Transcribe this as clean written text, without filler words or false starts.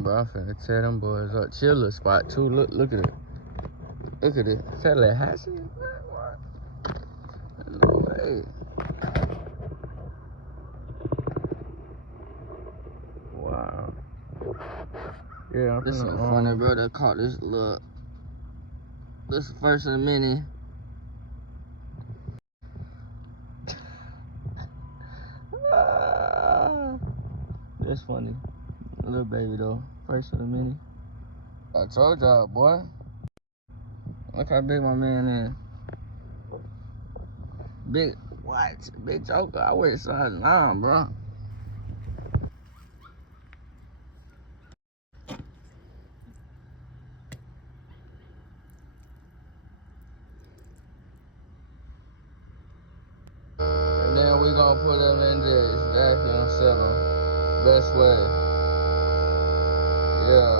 Bro, I'm finna tear them boys up. Chiller spot too. Look at it. Look at it. Tallahassee? What? No way. Wow. Yeah, I'm This is finna, funny, bro. They caught this look. This is first of the mini. That's funny. Little baby though. First of the mini. I told y'all, boy. Look how big my man is. Big what? Big joker. I wear size 9, bro. And then we gonna put them in there. It's that, you know, sell them. Best way. Yeah.